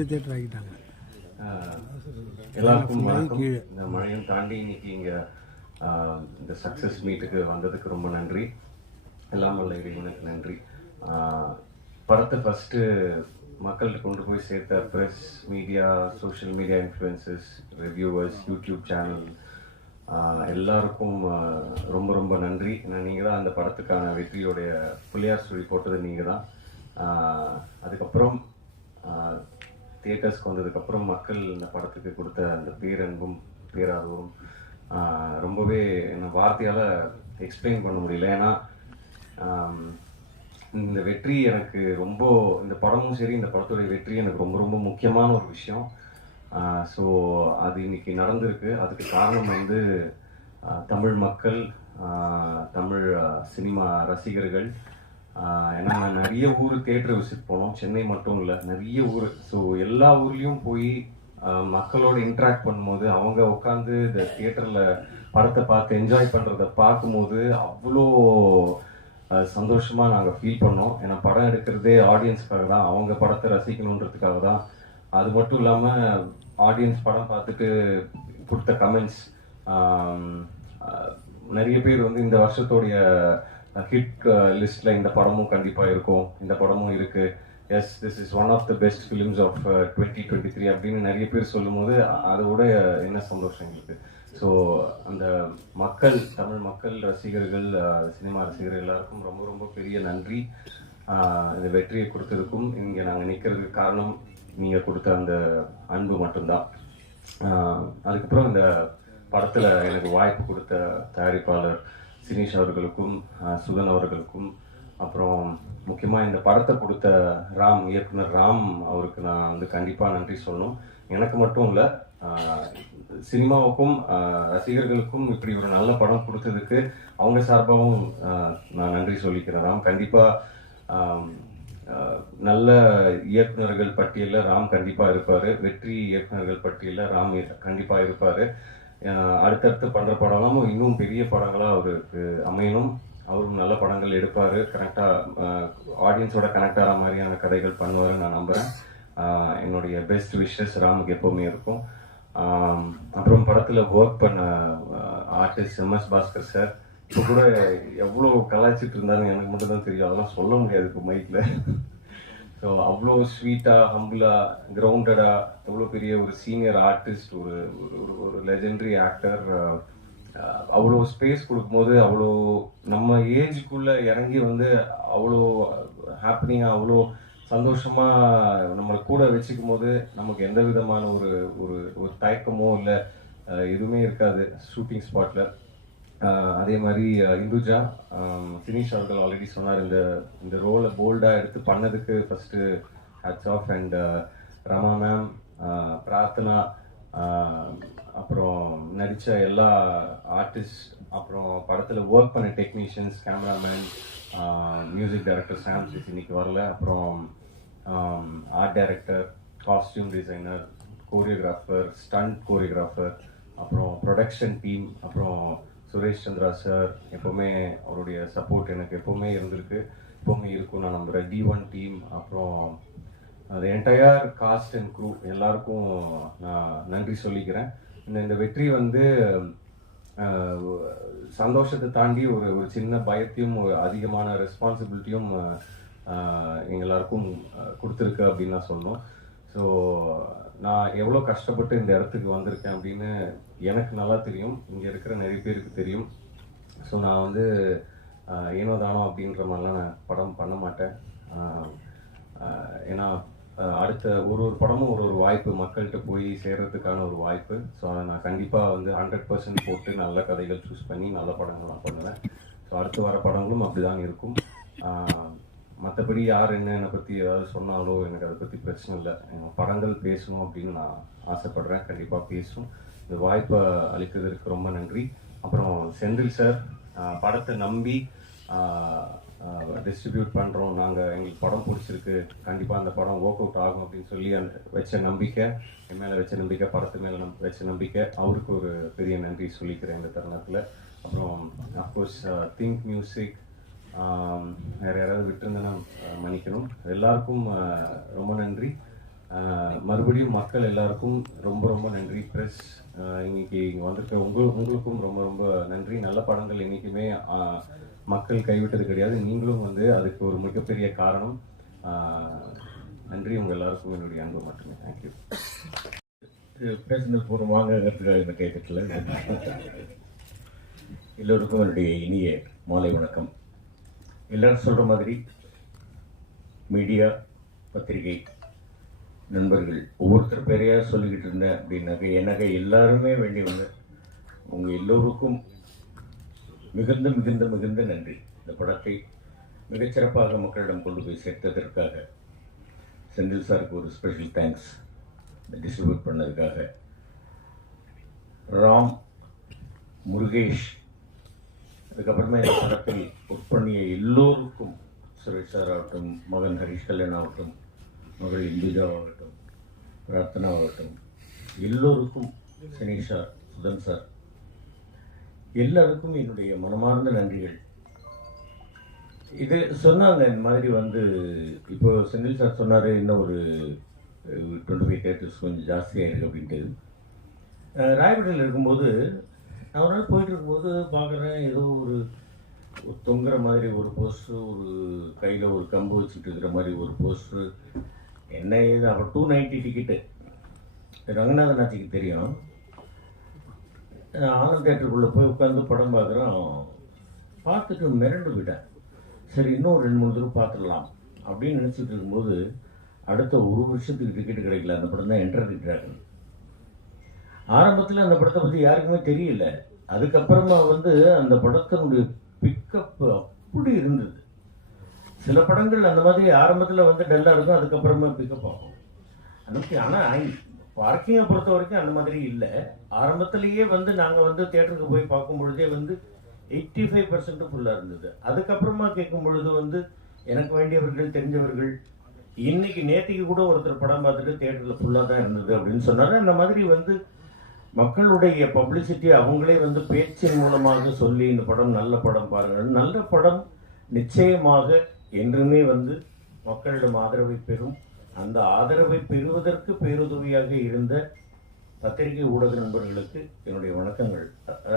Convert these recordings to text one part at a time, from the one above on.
ரெண்டு தேட்டர் ஆக்கிட்டாங்க. ஆஹ் எல்லாருக்கும் வணக்கம். இந்த மழையும் தாண்டி இன்னைக்கு இங்க இந்த சக்சஸ் மீட்டுக்கு வந்ததுக்கு ரொம்ப நன்றி. எல்லாம் வல்ல இறைவனுக்கு நன்றி. படத்தை ஃபர்ஸ்ட் மக்கள்கிட்ட கொண்டு போய் சேர்த்த press media social media influences reviewers YouTube channel எல்லாருக்கும் ரொம்ப ரொம்ப நன்றி. ஏன்னா நீங்கள் தான் அந்த படத்துக்கான வெற்றியோடைய புள்ளியார் சொல்லி போட்டது நீங்கள் தான். அதுக்கப்புறம் தியேட்டர்ஸ்க்கு வந்ததுக்கப்புறம் மக்கள் இந்த படத்துக்கு கொடுத்த அந்த பேரன்பும் பேராதவரும் ரொம்பவே என்ன வார்த்தையால் எக்ஸ்பிளைன் பண்ண முடியல. ஏன்னா இந்த வெற்றி எனக்கு ரொம்ப இந்த படமும் சரி இந்த படத்துடைய வெற்றி எனக்கு ரொம்ப ரொம்ப முக்கியமான ஒரு விஷயம். ஸோ அது இன்னைக்கு நடந்திருக்கு. அதுக்கு காரணம் வந்து தமிழ் மக்கள் தமிழ் சினிமா ரசிகர்கள் ஏன்னா நிறைய ஊர் தேட்டர் விசிட் போனோம். சென்னை மட்டும் இல்லை நிறைய ஊர். ஸோ எல்லா ஊர்லேயும் போய் மக்களோட இன்ட்ராக்ட் பண்ணும்போது அவங்க உட்காந்து இந்த தியேட்டரில் படத்தை பார்த்து என்ஜாய் பண்ணுறத பார்க்கும்போது அவ்வளோ சந்தோஷமாக நாங்கள் ஃபீல் பண்ணோம். ஏன்னா படம் எடுக்கிறதே ஆடியன்ஸ்க்காக தான். அவங்க படத்தை ரசிக்கணுன்றதுக்காக தான். அது மட்டும் இல்லாமல் ஆடியன்ஸ் படம் பார்த்துட்டு கொடுத்த கமெண்ட்ஸ் நிறைய பேர் வந்து இந்த வருஷத்தோடைய ஹிட் லிஸ்ட்ல uh, இந்த படமும் கண்டிப்பாக இருக்கும். இந்த படமும் இருக்கு. Yes this is one of the best films of twenty twenty three அப்படின்னு நிறைய பேர் சொல்லும்போது அதோட என்ன சந்தோஷம் எங்களுக்கு. ஸோ அந்த மக்கள் தமிழ் மக்கள் ரசிகர்கள் uh, சினிமா ரசிகர்கள் எல்லாருக்கும் ரொம்ப ரொம்ப பெரிய நன்றி. Uh, இந்த வெற்றியை கொடுத்ததுக்கும் இங்கே நாங்கள் நிற்கிறதுக்கு காரணம் நீங்கள் கொடுத்த அந்த அன்பு மட்டும்தான். அதுக்கப்புறம் இந்த படத்தில் எனக்கு வாய்ப்பு கொடுத்த தயாரிப்பாளர் சினீஷ் அவர்களுக்கும் சுகன் அவர்களுக்கும் அப்புறம் முக்கியமாக இந்த படத்தை கொடுத்த ராம் இயக்குனர் ராம் அவருக்கு நான் வந்து கண்டிப்பாக நன்றி சொல்லணும். எனக்கு மட்டும் இல்லை சினிமாவுக்கும் ரசிகர்களுக்கும் இப்படி ஒரு நல்ல படம் கொடுத்ததுக்கு அவங்க சார்பாகவும் நான் நன்றி சொல்லிக்கிறேன் ராம். கண்டிப்பாக நல்ல இயக்குனர்கள் பட்டியலில் ராம் கண்டிப்பாக இருப்பார். வெற்றி இயக்குனர்கள் பட்டியலில் ராம் கண்டிப்பாக இருப்பார். அடுத்தடுத்து பண்ணுற படம்லாம் இன்னும் பெரிய படங்களாக அவருக்கு அமையணும். அவரும் நல்ல படங்கள் எடுப்பார். கனெக்டாக ஆடியன்ஸோட கனெக்ட் ஆகிற மாதிரியான கதைகள் பண்ணுவாருன்னு நான் நம்புகிறேன் என்னுடைய பெஸ்ட் விஷஸ் ராமுக்கு எப்போவுமே இருக்கும். அப்புறம் படத்தில் ஒர்க் பண்ண artist M S Bhaskar sir இப்போ கூட எவ்வளோ கலாய்ச்சிட்டு இருந்தாலும் எனக்கு மட்டும் தான் தெரியும். அதெல்லாம் சொல்ல முடியாது இப்போ மைக்கில் ஸோ அவ்வளோ ஸ்வீட்டாக ஹம்பிளாக கிரவுண்டடாக அவ்வளோ பெரிய ஒரு சீனியர் ஆர்டிஸ்ட் ஒரு ஒரு ஒரு- லெஜெண்டரி ஆக்டர் அவ்வளோ ஸ்பேஸ் கொடுக்கும்போது அவ்வளோ நம்ம ஏஜுக்குள்ளே இறங்கி வந்து அவ்வளோ ஹாப்பினிங்காக அவ்வளோ சந்தோஷமாக நம்மளை கூட வச்சுக்கும் போது நமக்கு எந்த விதமான ஒரு ஒரு ஒரு தயக்கமோ இல்லை எதுவுமே இருக்காது ஷூட்டிங் ஸ்பாட்டில் அதே மாதிரி இந்துஜா சினிஷ் அவர்கள் ஆல்ரெடி சொன்னார் இந்த இந்த ரோலை போல்டாக எடுத்து பண்ணதுக்கு first hats off and Rama ma'am Prarthana அப்புறம் நடித்த எல்லா ஆர்டிஸ்ட் அப்புறம் படத்தில் ஒர்க் பண்ண டெக்னீஷியன்ஸ் கேமராமேன் மியூசிக் டைரக்டர் சாம்சிஸ் இன்னைக்கு வரல. அப்புறம் art director costume designer choreographer stunt choreographer அப்புறம் ப்ரொடக்ஷன் டீம் அப்புறம் சுரேஷ் சந்திரா சார் எப்போவுமே அவருடைய சப்போர்ட் எனக்கு எப்போவுமே இருந்திருக்கு. எப்போவுமே இருக்கும் நான் நம்புகிறேன் டி ஒன் டீம் அப்புறம் அது என்டையர் காஸ்ட் அண்ட் க்ரூ எல்லாருக்கும் நான் நன்றி சொல்லிக்கிறேன். இந்த இந்த வெற்றி வந்து சந்தோஷத்தை தாண்டி ஒரு ஒரு சின்ன பயத்தையும் ஒரு அதிகமான ரெஸ்பான்சிபிலிட்டியும் எங்க எல்லாருக்கும் கொடுத்துருக்கு அப்படின்னு நான் சொல்லணும். ஸோ நான் எவ்வளோ கஷ்டப்பட்டு இந்த இடத்துக்கு வந்திருக்கேன் அப்படின்னு எனக்கு நல்லா தெரியும். இங்கே இருக்கிற நிறைய பேருக்கு தெரியும். ஸோ நான் வந்து ஆஹ், ஏனோ தானோ அப்படின்ற மாதிரிலாம் நான் படம் பண்ண மாட்டேன். ஏன்னா அடுத்த ஒரு ஒரு படமும் ஒரு ஒரு வாய்ப்பு மக்கள்கிட்ட போய் சேர்கிறதுக்கான ஒரு வாய்ப்பு. ஸோ அதை நான் கண்டிப்பாக வந்து ஹண்ட்ரட் பர்சன்ட் போட்டு நல்ல கதைகள் சூஸ் பண்ணி நல்ல படங்கள் நான் பண்ணுவேன். ஸோ அடுத்து வர படங்களும் அப்படிதான் இருக்கும். மற்றபடி யார் என்ன என்னை பற்றி ஏதாவது சொன்னாலோ எனக்கு அதை பற்றி பிரச்சனை இல்லை. படங்கள் பேசணும் அப்படின்னு நான் ஆசைப்படுறேன். கண்டிப்பாக பேசும். இந்த வாய்ப்பை அளித்ததற்கு ரொம்ப நன்றி. அப்புறம் செந்தில் சார் படத்தை நம்பி டிஸ்ட்ரிபியூட் பண்ணுறோம் நாங்கள் எங்களுக்கு படம் பிடிச்சிருக்கு. கண்டிப்பாக அந்த படம் ஒர்க் அவுட் ஆகும் அப்படின்னு சொல்லி அந்த வச்ச நம்பிக்கை என் மேலே வச்ச நம்பிக்கை படத்து மேலே நம் வச்ச நம்பிக்கை அவருக்கு ஒரு பெரிய நன்றி சொல்லிக்கிறேன் இந்த தருணத்தில். அப்புறம் அஃப்கோர்ஸ் திங்க் மியூசிக் வேறு யாராவது விட்டுருந்தேன்னா மன்னிக்கணும். எல்லாருக்கும் ரொம்ப நன்றி. மறுபடியும் மக்கள் எல்லாருக்கும் ரொம்ப ரொம்ப நன்றி. ப்ரெஸ் இன்னைக்கு இங்கே வந்திருக்க உங்கள் உங்களுக்கும் ரொம்ப ரொம்ப நன்றி. நல்ல படங்கள் என்றைக்குமே மக்கள் கைவிட்டது கிடையாது. நீங்களும் வந்து அதுக்கு ஒரு மிகப்பெரிய காரணம். நன்றி. உங்கள் எல்லாருக்கும் என்னுடைய அன்பு மட்டுமே. தேங்க்யூ பேசுனது பூர்வமாகங்கிறதுக்காக இந்த கைத்தட்டில் எல்லோருக்கும் என்னுடைய இனிய மாலை வணக்கம். எல்லாரும் சொல்கிற மாதிரி மீடியா பத்திரிகை நண்பர்கள் ஒவ்வொருத்தர் பேரையா சொல்லிக்கிட்டு இருந்தேன் அப்படின்னாக்க எனக்கு எல்லாருமே வேண்டியவங்க உங்கள் எல்லோருக்கும் மிகுந்த மிகுந்த மிகுந்த நன்றி. இந்த படத்தை மிகச்சிறப்பாக மக்களிடம் கொண்டு போய் சேர்த்ததற்காக செந்தில் சாருக்கு ஒரு ஸ்பெஷல் தேங்க்ஸ் டிஸ்ட்ரிபியூட் பண்ணதுக்காக ராம் முருகேஷ் அதுக்கப்புறமா இந்த படத்தில் ஒர்க் பண்ணிய எல்லோருக்கும் சுரேஷ் சார் ஆகட்டும் மகன் ஹரிஷ் கல்யாண் ஆகட்டும் மகள் இந்துஜா ஆகட்டும் பிரார்த்தனா ஆகட்டும் எல்லோருக்கும் சனீஷ் சார் சுதன் சார் எல்லாருக்கும் என்னுடைய மனமார்ந்த நன்றிகள். இது சொன்னாங்க இந்த மாதிரி வந்து இப்போ செந்தில் சார் சொன்னார் இன்னும் ஒரு டுவெண்ட்டி ஃபைவ் கேரக்டர்ஸ் கொஞ்சம் ஜாஸ்தியாக இருக்குது அப்படின்ட்டு. அஹ் ராயப்பேட்டையில் இருக்கும்போது நான் ஒரு நாள் போயிட்டு இருக்கும்போது பார்க்குறேன் ஏதோ ஒரு தொங்குற மாதிரி ஒரு போஸ்ட்ரு ஒரு கையில் ஒரு கம்பு வச்சுட்டு இருக்கிற மாதிரி ஒரு போஸ்ட்ரு என்ன இது? அப்போ டூ நைன்ட்டி டிக்கெட்டு ரங்கநாதன் ஆட்சிக்கு தெரியும். ஆனந்த் தேட்டருக்குள்ளே போய் உட்காந்து படம் பார்க்குறோம் பார்த்துட்டு மிரண்டு விட்டேன் சரி இன்னும் ரெண்டு மூணு தடவை பார்த்துடலாம் அப்படின்னு நினச்சிட்டு இருக்கும்போது அடுத்த ஒரு வருஷத்துக்கு டிக்கெட் கிடைக்கல. அந்த படம் தான் என்டர் டிராகன் ஆரம்பத்தில் அந்த படத்தை பற்றி யாருக்குமே தெரியல. அதுக்கப்புறமா வந்து அந்த படத்தினுடைய பிக்கப் அப்படி இருந்தது. சில படங்கள் அந்த மாதிரி ஆரம்பத்தில் வந்து டல்லாக இருக்கும் அதுக்கப்புறமா பிக்கப் ஆகும். அதுக்கு ஆனால் பார்க்கிங்கை பொறுத்த வரைக்கும் அந்த மாதிரி இல்லை. ஆரம்பத்திலேயே வந்து நாங்கள் வந்து தேட்டருக்கு போய் பார்க்கும் பொழுதே வந்து எயிட்டி ஃபைவ் பர்சன்ட் ஃபுல்லாக இருந்தது. அதுக்கப்புறமா கேட்கும் பொழுது வந்து எனக்கு வேண்டியவர்கள் தெரிஞ்சவர்கள் இன்னைக்கு நேற்றுக்கு கூட ஒருத்தர் படம் பார்த்துட்டு தேட்டரில் ஃபுல்லாக தான் இருந்தது அப்படின்னு சொன்னார். அந்த மாதிரி வந்து மக்களுடைய பப்ளிசிட்டி அவங்களே வந்து பேச்சின் மூலமாக சொல்லி இந்த படம் நல்ல படம் பாருங்கள். நல்ல படம் நிச்சயமாக என்றுமே வந்து மக்களிடம் ஆதரவை பெறும். அந்த ஆதரவை பெறுவதற்கு பேருதவியாக இருந்த பத்திரிகை ஊடக நண்பர்களுக்கு என்னுடைய வணக்கங்கள்.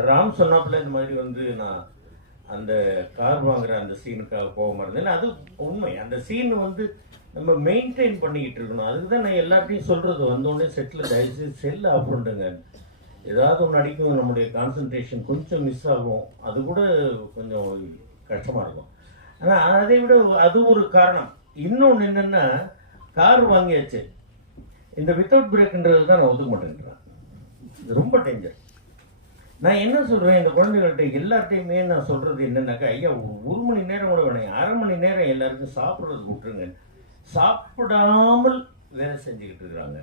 ராம் சொன்னாப்புல இந்த மாதிரி வந்து நான் அந்த கார் வாங்குற அந்த சீனுக்காக போக இருந்தேன். அது உண்மை. அந்த சீன் வந்து நம்ம மெயின்டைன் பண்ணிக்கிட்டு இருக்கணும். அதுக்கு தான் நான் எல்லாத்தையும் சொல்றது. வந்தோடனே செட்டில் தயவுசெய்து செல்லு ஆஃப் பண்ணுங்க ஏதாவது ஒன்று அடிக்கும் நம்முடைய கான்சன்ட்ரேஷன் கொஞ்சம் மிஸ் ஆகும். அது கூட கொஞ்சம் கஷ்டமாக இருக்கும். ஆனால் அதை விட அது ஒரு காரணம். இன்னொன்று என்னென்னா கார் வாங்கியாச்சு. இந்த வித்தவுட் பிரேக்ன்றது தான் நான் ஒதுக்க மாட்டேங்கிறேன் இது ரொம்ப டேஞ்சர் நான் என்ன சொல்கிறேன் இந்த குழந்தைகள்கிட்ட எல்லார்ட்டையுமே நான் சொல்கிறது என்னென்னாக்கா ஐயா ஒரு ஒரு மணி நேரம் கூட வேணும். அரை மணி நேரம் எல்லாருக்கும் சாப்பிட்றதுக்கு விட்டுருங்க. சாப்பிடாமல் வேலை செஞ்சுக்கிட்டு இருக்கிறாங்க.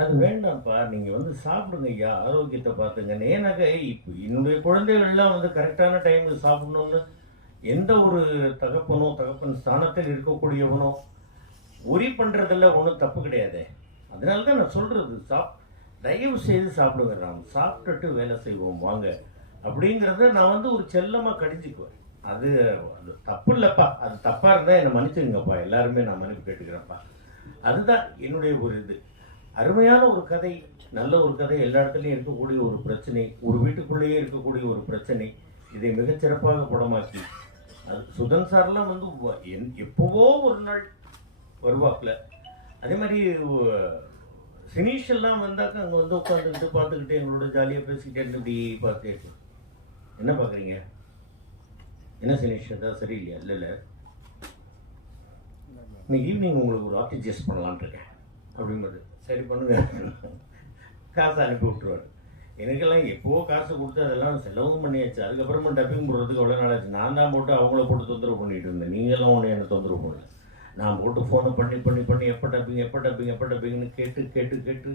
அது வேண்டாம்ப்பா நீங்கள் வந்து சாப்பிடுங்க ஐயா ஆரோக்கியத்தை பார்த்துங்க. ஏன்னாக்கா இப்போ என்னுடைய குழந்தைகள்லாம் வந்து கரெக்டான டைமில் சாப்பிடணும்னு எந்த ஒரு தகப்பனோ தகப்பன் ஸ்தானத்தில் இருக்கக்கூடியவனோ உரி பண்ணுறதில் ஒன்றும் தப்பு கிடையாது. அதனால தான் நான் சொல்கிறது சாப் தயவு செய்து சாப்பிடுங்க. நாம் சாப்பிட்டுட்டு வேலை செய்வோம் வாங்க. அப்படிங்கிறத நான் வந்து ஒரு செல்லமாக கடிஞ்சிக்குவேன். அது அது தப்பு இல்லைப்பா. அது தப்பாக இருந்தால் என்னை மன்னிச்சுங்கப்பா எல்லாருமே நான் மன்னிப்பு கேட்டுக்கிறேன்ப்பா. அதுதான் என்னுடைய ஒரு இது. அருமையான ஒரு கதை நல்ல ஒரு கதை. எல்லா இடத்துலையும் இருக்கக்கூடிய ஒரு பிரச்சனை ஒரு வீட்டுக்குள்ளேயே இருக்கக்கூடிய ஒரு பிரச்சனை இதை மிகச்சிறப்பாக படமாக்கி. அது சுதன் சார்லாம் வந்து என்- எப்போவோ ஒரு நாள் வருவாப்புல. அதே மாதிரி உ- சினீஷ் எல்லாம் வந்தாக்க அங்கே வந்து உட்காந்துக்கிட்டு பார்த்துக்கிட்டு எங்களோட ஜாலியாக பேசிக்கிட்டே இருந்து இப்படி பார்த்து என்ன பார்க்குறீங்க? என்ன சினீஷ்? ஏதாவது சரியில்லையா? இல்லை இல்லை. இன்னைக்கு ஈவினிங் உங்களுக்கு ஒரு ஆர்டிஜிஎஸ் பண்ணலான்னு இருக்கேன். அப்படிங்கிறது சரி பண்ணுவேன். காசு அனுப்பி விட்டுருவாரு. எனக்கெல்லாம் எப்போவோ காசு கொடுத்து அதெல்லாம் செலவும் பண்ணியாச்சு. அதுக்கப்புறமா டப்பிங் போடுறதுக்கு எவ்வளோ நாள் ஆச்சு. நான் தான் போட்டு அவங்கள போட்டு தொந்தரவு பண்ணிட்டு இருந்தேன். நீங்களும் ஒன்று என்ன தொந்தரவு பண்ணல? நான் போட்டு ஃபோனை பண்ணி பண்ணி பண்ணி எப்போ டப்பிங் எப்போ டப்பிங் எப்போ டப்பிங்னு கேட்டு கேட்டு கேட்டு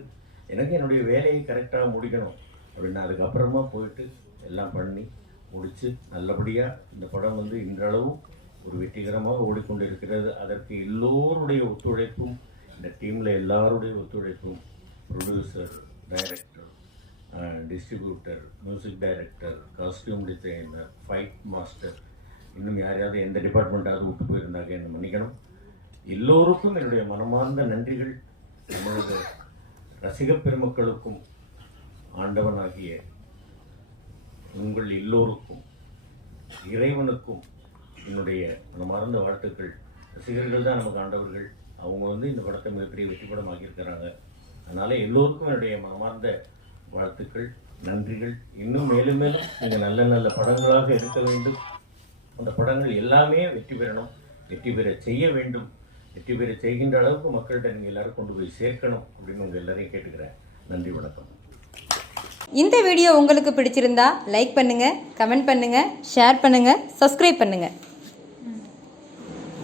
எனக்கு என்னுடைய வேலையை கரெக்டாக முடிக்கணும். அப்படின்னு அதுக்கப்புறமா போயிட்டு எல்லாம் பண்ணி முடித்து நல்லபடியாக இந்த படம் வந்து இன்றளவும் ஒரு வெற்றிகரமாக ஓடிக்கொண்டு இருக்கிறது அதற்கு எல்லோருடைய ஒத்துழைப்பும் இந்த டீமில் எல்லாருடைய ஒத்துழைப்பும் producer director distributor music director costume designer fight master இன்னும் யாரையாவது எந்த டிபார்ட்மெண்ட்டாவது விட்டு போயிருந்தாங்க என்ன மன்னிக்கணும். எல்லோருக்கும் என்னுடைய மனமார்ந்த நன்றிகள். தமிழக ரசிகப் பெருமக்களுக்கும் ஆண்டவனாகிய உங்கள் எல்லோருக்கும் இறைவனுக்கும் என்னுடைய மனமார்ந்த வாழ்த்துக்கள். ரசிகர்கள் தான் நமக்கு ஆண்டவர்கள். அவங்க வந்து இந்த படத்தை மிகப்பெரிய வெற்றி படம் ஆக்கியிருக்கிறாங்க அதனால எல்லோருக்கும் என்னுடைய மனமார்ந்த வாழ்த்துக்கள் நன்றிகள். இன்னும் மேலும் மேலும் நீங்கள் நல்ல நல்ல படங்களாக இருக்க வேண்டும். அந்த படங்கள் எல்லாமே வெற்றி பெறணும். வெற்றி பெற செய்ய வேண்டும். வெற்றி பெற செய்கின்ற அளவுக்கு மக்கள்கிட்ட நீங்கள் எல்லாரும் கொண்டு போய் சேர்க்கணும் அப்படின்னு உங்கள் எல்லாரையும் கேட்டுக்கிறேன். நன்றி வணக்கம். இந்த வீடியோ உங்களுக்கு பிடிச்சிருந்தா லைக் பண்ணுங்க கமெண்ட் பண்ணுங்க ஷேர் பண்ணுங்க சப்ஸ்கிரைப் பண்ணுங்க.